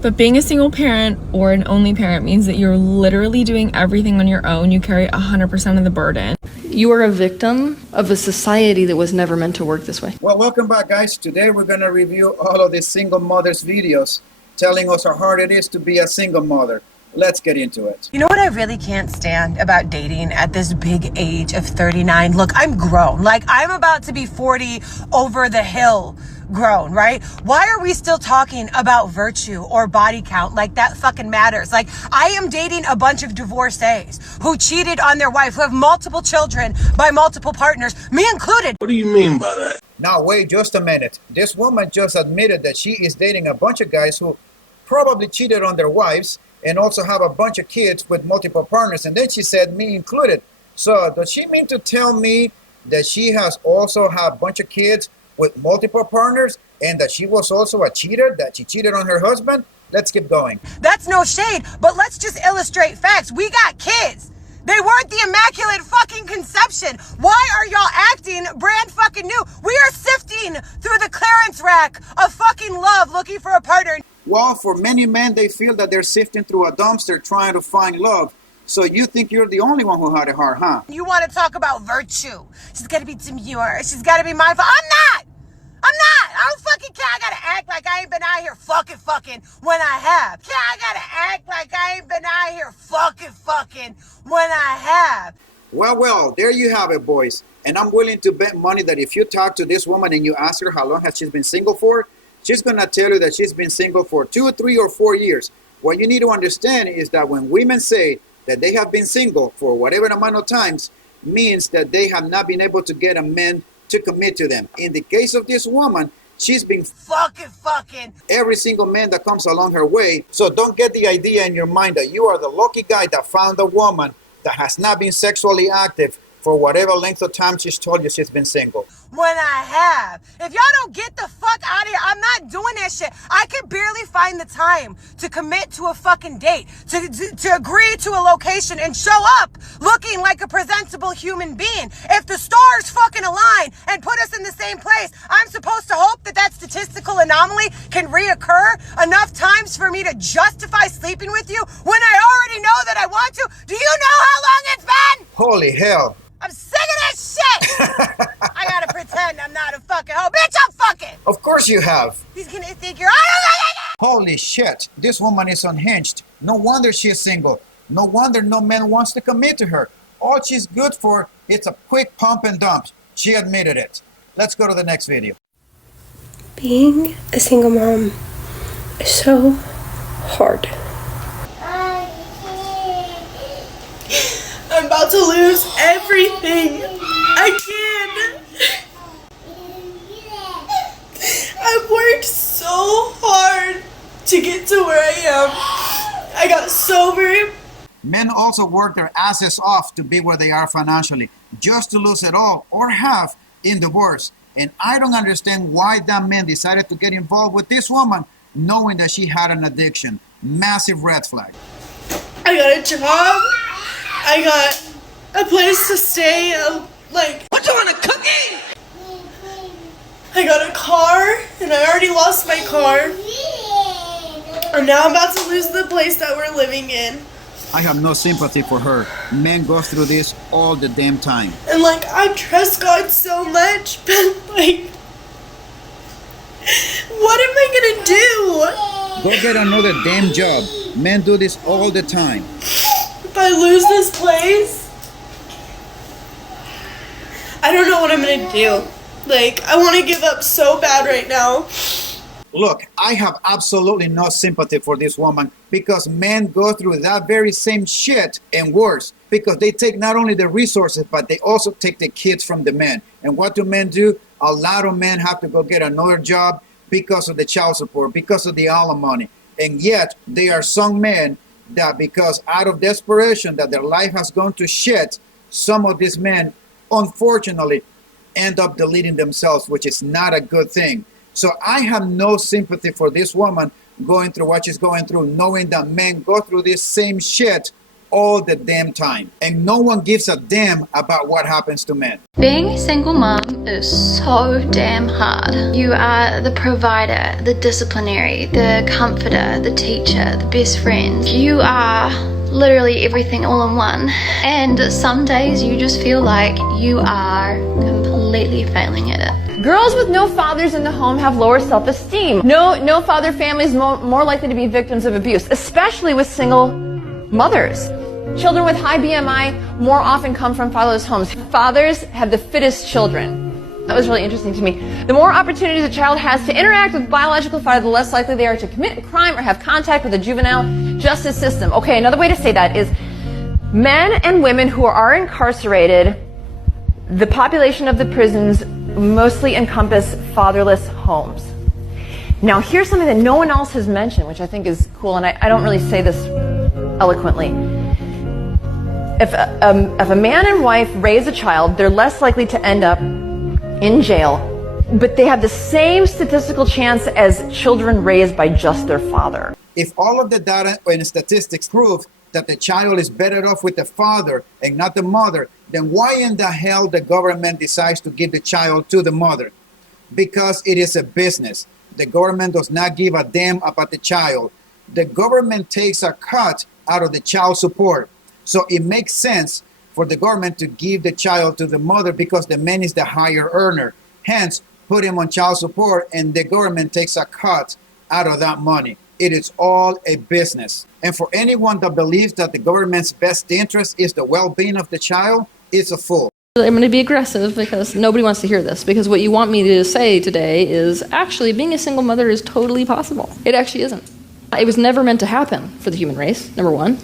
But being a single parent or an only parent means that you're literally doing everything on your own. You carry 100% of the burden. You are a victim of a society that was never meant to work this way. Well, welcome back, guys. Today we're going to review all of these single mothers videos telling us how hard it is to be a single mother. Let's get into it. You know what I really can't stand about dating at this big age of 39? Look, I'm grown. Like, I'm about to be 40 over the hill grown, right? Why are we still talking about virtue or body count like that fucking matters? Like, I am dating a bunch of divorcees who cheated on their wife, who have multiple children by multiple partners, me included. What do you mean by that? Now, wait just a minute. This woman just admitted that she is dating a bunch of guys who probably cheated on their wives and also have a bunch of kids with multiple partners. And then she said, me included. So does she mean to tell me that she has also had a bunch of kids with multiple partners and that she was also a cheater, that she cheated on her husband? Let's keep going. That's no shade, but let's just illustrate facts. We got kids. They weren't the immaculate fucking conception. Why are y'all acting brand fucking new? We are sifting through the clearance rack of fucking love looking for a partner. Well, for many men, they feel that they're sifting through a dumpster trying to find love. So you think you're the only one who had it hard, huh? You want to talk about virtue. She's got to be demure. She's got to be mindful. I'm not. I don't fucking care. I got to act like I ain't been out here fucking when I have. Yeah, I got to act like I ain't been out here fucking when I have. Well, there you have it, boys. And I'm willing to bet money that if you talk to this woman and you ask her how long has she been single for, she's going to tell you that she's been single for 2, 3, or 4 years. What you need to understand is that when women say that they have been single for whatever amount of times, means that they have not been able to get a man to commit to them. In the case of this woman, she's been fucking every single man that comes along her way. So don't get the idea in your mind that you are the lucky guy that found a woman that has not been sexually active for whatever length of time she's told you she's been single. When I have. If y'all don't get the fuck out of here, I'm not doing that shit. I can barely find the time to commit to a fucking date, to agree to a location and show up looking like a presentable human being. If the stars fucking align and put us in the same place, I'm supposed to hope that that statistical anomaly can reoccur enough times for me to justify sleeping with you when I already know that I want to. Do you know how long it's been? Holy hell. I'm sick of that shit. I gotta pretend I'm not a fucking hoe. Bitch, I'm fucking. Of course you have. He's gonna think you're Holy shit. This woman is unhinged. No wonder she is single. No wonder no man wants to commit to her. All she's good for is a quick pump and dump. She admitted it. Let's go to the next video. Being a single mom is so hard. I'm about to lose everything. I can't. I've worked so hard to get to where I am. I got sober. Men also work their asses off to be where they are financially, just to lose it all or half in divorce. And I don't understand why that man decided to get involved with this woman knowing that she had an addiction. Massive red flag. I got a job. I got a place to stay, What, you want a cookie? I got a car, and I already lost my car. And now I'm about to lose the place that we're living in. I have no sympathy for her. Men go through this all the damn time. And I trust God so much, but what am I gonna do? Go get another damn job. Men do this all the time. If I lose this place, I don't know what I'm gonna do. I want to give up so bad right now. Look, I have absolutely no sympathy for this woman because men go through that very same shit and worse because they take not only the resources, but they also take the kids from the men. And what do men do? A lot of men have to go get another job because of the child support, because of the alimony. And yet, there are some men that because out of desperation that their life has gone to shit, some of these men, unfortunately, end up deleting themselves, which is not a good thing. So I have no sympathy for this woman going through what she's going through, knowing that men go through this same shit all the damn time. And no one gives a damn about what happens to men. Being a single mom is so damn hard. You are the provider, the disciplinary, the comforter, the teacher, the best friend. You are literally everything all in one. And some days you just feel like you are completely failing at it. Girls with no fathers in the home have lower self-esteem. No father families more likely to be victims of abuse, especially with single mothers. Children with high BMI more often come from fatherless homes. Fathers have the fittest children. That was really interesting to me. The more opportunities a child has to interact with biological father, the less likely they are to commit a crime or have contact with the juvenile justice system. Okay, another way to say that is men and women who are incarcerated, the population of the prisons mostly encompass fatherless homes. Now here's something that no one else has mentioned, which I think is cool, and I don't really say this eloquently. If a man and wife raise a child, they're less likely to end up in jail, but they have the same statistical chance as children raised by just their father. If all of the data and statistics prove that the child is better off with the father and not the mother, then why in the hell the government decides to give the child to the mother? Because it is a business. The government does not give a damn about the child. The government takes a cut out of the child support. So it makes sense for the government to give the child to the mother because the man is the higher earner. Hence, put him on child support and the government takes a cut out of that money. It is all a business. And for anyone that believes that the government's best interest is the well-being of the child, is a fool. I'm going to be aggressive because nobody wants to hear this, because what you want me to say today is actually being a single mother is totally possible. It actually isn't. It was never meant to happen for the human race, number one.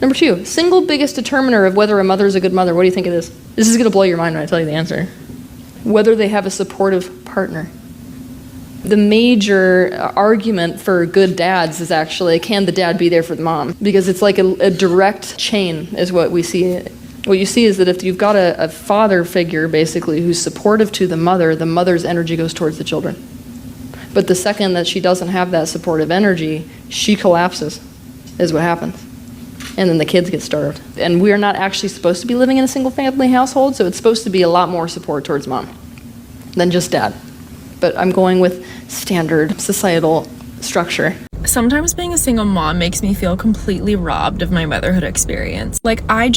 Number two, single biggest determiner of whether a mother is a good mother, what do you think it is? This is going to blow your mind when I tell you the answer. Whether they have a supportive partner. The major argument for good dads is actually, can the dad be there for the mom? Because it's like a direct chain is what we see. What you see is that if you've got a father figure, basically, who's supportive to the mother's energy goes towards the children. But the second that she doesn't have that supportive energy, she collapses, is what happens. And then the kids get starved. And we are not actually supposed to be living in a single family household, so it's supposed to be a lot more support towards mom than just dad. But I'm going with standard societal structure. Sometimes being a single mom makes me feel completely robbed of my motherhood experience. Like, I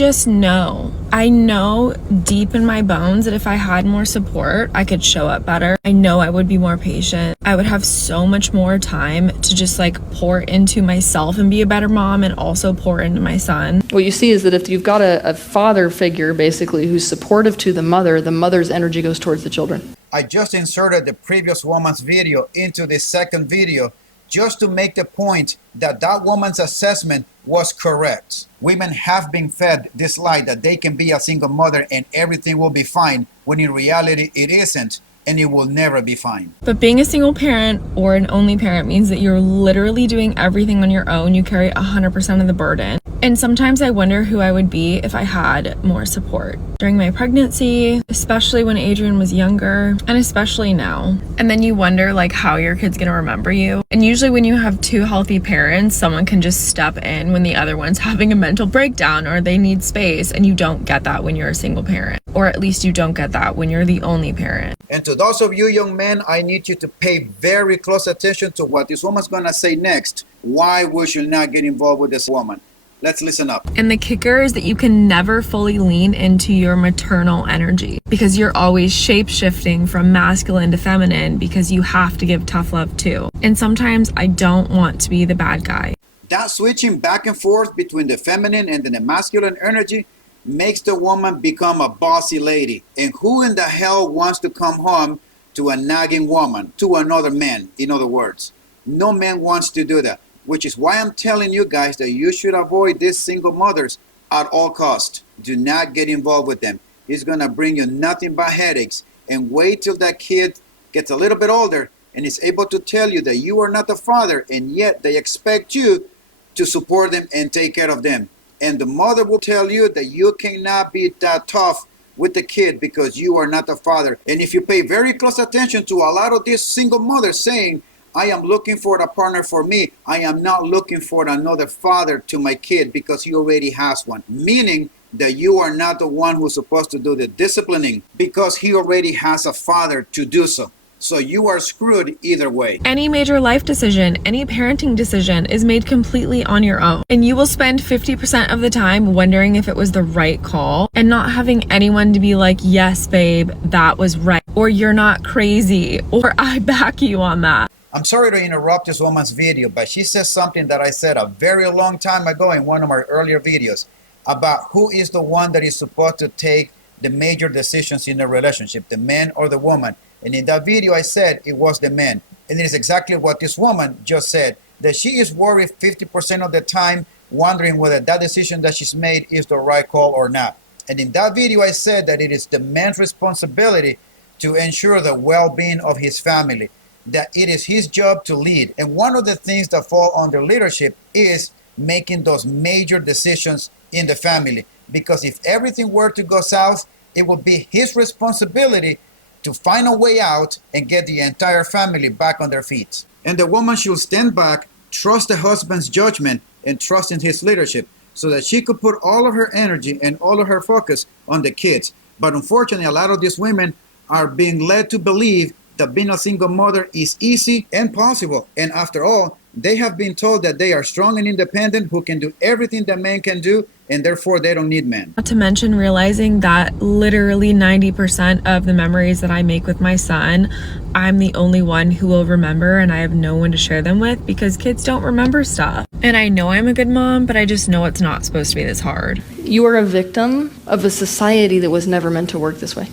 know deep in my bones that if I had more support, I could show up better. I know I would be more patient. I would have so much more time to just like pour into myself and be a better mom, and also pour into my son. What you see is that if you've got a father figure, basically, who's supportive to the mother's energy goes towards the children. I just inserted the previous woman's video into the second video just to make the point that that woman's assessment was correct. Women have been fed this lie that they can be a single mother and everything will be fine, when in reality it isn't, and it will never be fine. But being a single parent or an only parent means that you're literally doing everything on your own. You carry 100% of the burden. And sometimes I wonder who I would be if I had more support. During my pregnancy, especially when Adrian was younger, and especially now. And then you wonder like how your kid's gonna remember you. And usually when you have two healthy parents, someone can just step in when the other one's having a mental breakdown or they need space, and you don't get that when you're a single parent. Or at least you don't get that when you're the only parent. And to those of you young men, I need you to pay very close attention to what this woman's gonna say next. Why would you not get involved with this woman? Let's listen up. And the kicker is that you can never fully lean into your maternal energy, because you're always shape-shifting from masculine to feminine, because you have to give tough love too. And sometimes I don't want to be the bad guy. That switching back and forth between the feminine and the masculine energy makes the woman become a bossy lady. And who in the hell wants to come home to a nagging woman, to another man, in other words? No man wants to do that, which is why I'm telling you guys that you should avoid these single mothers at all costs. Do not get involved with them. It's gonna bring you nothing but headaches. And wait till that kid gets a little bit older and is able to tell you that you are not the father, and yet they expect you to support them and take care of them. And the mother will tell you that you cannot be that tough with the kid because you are not the father. And if you pay very close attention to a lot of these single mothers saying, I am looking for a partner for me. I am not looking for another father to my kid because he already has one. Meaning that you are not the one who's supposed to do the disciplining because he already has a father to do so. So you are screwed either way. Any major life decision, any parenting decision is made completely on your own. And you will spend 50% of the time wondering if it was the right call and not having anyone to be like, yes, babe, that was right. Or you're not crazy. Or I back you on that. I'm sorry to interrupt this woman's video, but she says something that I said a very long time ago in one of my earlier videos about who is the one that is supposed to take the major decisions in a relationship, the man or the woman. And in that video, I said it was the man. And it is exactly what this woman just said, that she is worried 50% of the time, wondering whether that decision that she's made is the right call or not. And in that video, I said that it is the man's responsibility to ensure the well-being of his family, that it is his job to lead. And one of the things that fall under leadership is making those major decisions in the family. Because if everything were to go south, it would be his responsibility to find a way out and get the entire family back on their feet. And the woman should stand back, trust the husband's judgment, and trust in his leadership so that she could put all of her energy and all of her focus on the kids. But unfortunately, a lot of these women are being led to believe that being a single mother is easy and possible. And after all, they have been told that they are strong and independent, who can do everything that men can do, and therefore they don't need men. Not to mention realizing that literally 90% of the memories that I make with my son, I'm the only one who will remember, and I have no one to share them with because kids don't remember stuff. And I know I'm a good mom, but I just know it's not supposed to be this hard. You are a victim of a society that was never meant to work this way.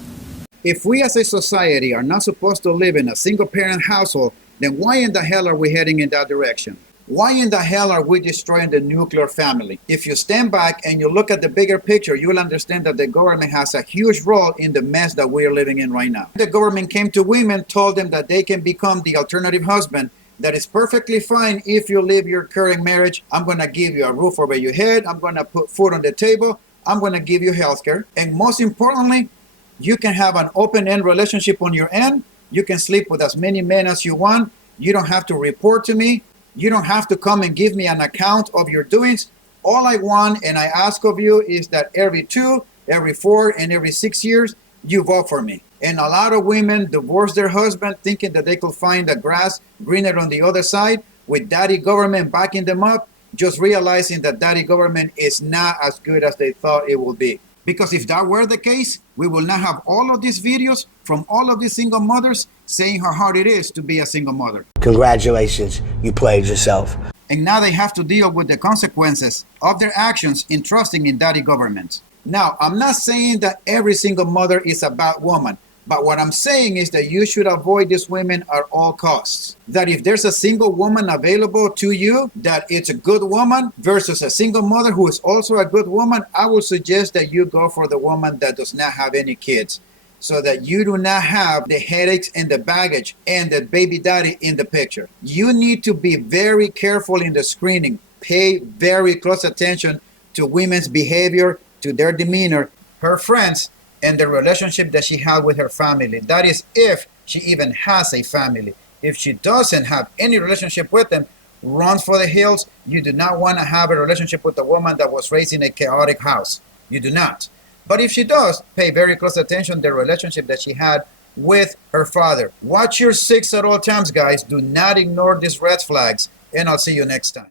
If we as a society are not supposed to live in a single parent household, then why in the hell are we heading in that direction? Why in the hell are we destroying the nuclear family? If you stand back and you look at the bigger picture, you will understand that the government has a huge role in the mess that we are living in right now. The government came to women, told them that they can become the alternative husband. That is perfectly fine if you leave your current marriage. I'm going to give you a roof over your head. I'm going to put food on the table. I'm going to give you health care. And most importantly, you can have an open-end relationship on your end. You can sleep with as many men as you want. You don't have to report to me. You don't have to come and give me an account of your doings. All I want and I ask of you is that every 2, every 4, and every 6 years, you vote for me. And a lot of women divorce their husband thinking that they could find the grass greener on the other side with daddy government backing them up, just realizing that daddy government is not as good as they thought it would be. Because if that were the case, we will not have all of these videos from all of these single mothers saying how hard it is to be a single mother. Congratulations, you played yourself. And now they have to deal with the consequences of their actions in trusting in daddy government. Now, I'm not saying that every single mother is a bad woman, but what I'm saying is that you should avoid these women at all costs. That if there's a single woman available to you, that it's a good woman versus a single mother who is also a good woman, I would suggest that you go for the woman that does not have any kids, so that you do not have the headaches and the baggage and the baby daddy in the picture. You need to be very careful in the screening. Pay very close attention to women's behavior, to their demeanor, her friends, and the relationship that she had with her family. That is if she even has a family. If she doesn't have any relationship with them, run for the hills. You do not want to have a relationship with a woman that was raised in a chaotic house. You do not. But if she does, pay very close attention to the relationship that she had with her father. Watch your 6 at all times, guys. Do not ignore these red flags, and I'll see you next time.